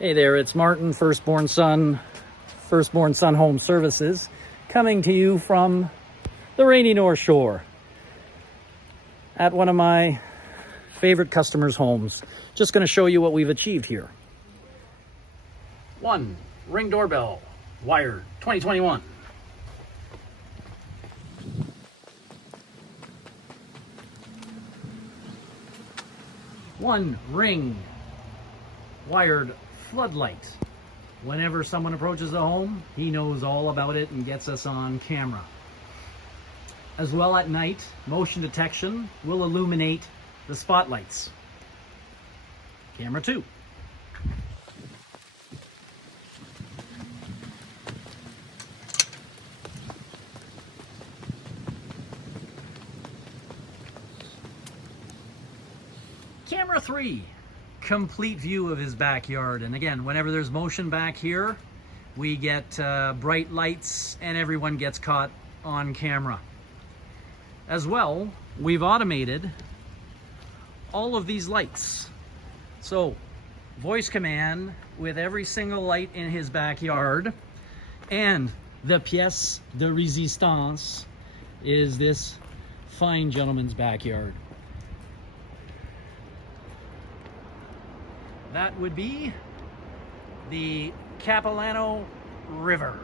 Hey there, it's Martin, Firstborn Son Home Services, coming to you from the rainy North Shore at one of my favorite customers' homes. Just going to show you what we've achieved here. One Ring doorbell, wired, 2021. One Ring wired floodlight. Whenever someone approaches the home, he knows all about it and gets us on camera. As well, at night, motion detection will illuminate the spotlights. Camera 2. Camera 3. Complete view of his backyard, and again, whenever there's motion back here, we get bright lights and everyone gets caught on camera. As well, we've automated all of these lights, so voice command with every single light in his backyard. And the pièce de résistance is this fine gentleman's backyard. That would be the Capilano River.